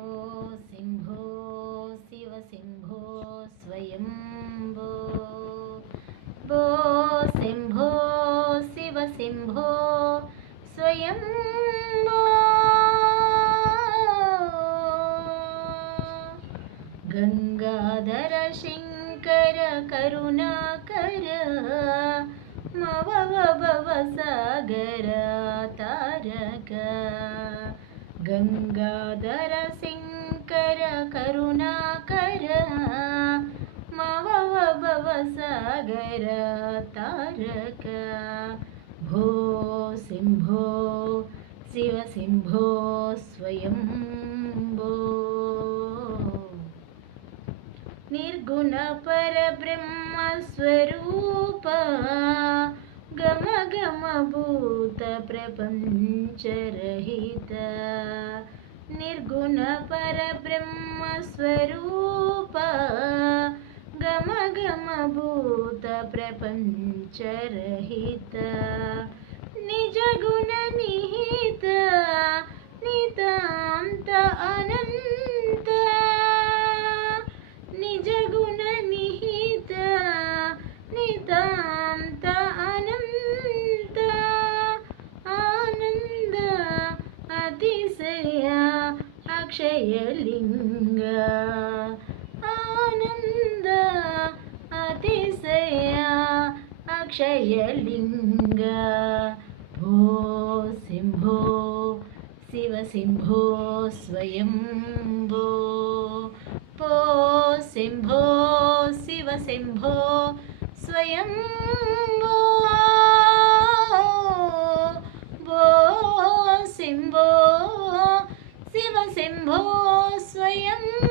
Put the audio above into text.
ओ सिंहो शिव सिंहो स्वयंभो भो सिंहो शिव सिंहो स्वयंभो गंगाधर शंकर करुणाकर मवव भवसागर तारक गंगाधर शंकर करुणाकर मवव भवसागर तारक भो सिंहो शिव सिंहो स्वयंभो निर्गुण परब्रह्म स्वरूप गम गम भूत प्रपंच रहित निर्गुण परब्रह्म स्वरूप गम गम भूत प्रपंच रहित निज गुण निहित नितांत अनंत निज गुण निहित नितांत अनंत आनंद अतिशय अक्षयलिंग आनंद अतिशय अक्षयलिंग भो सिंहो शिव सिंहो स्वयंभो भो सिंहो शिव सिंहो स्वयंभो भो सिंहो शिव सिंहो स्वयं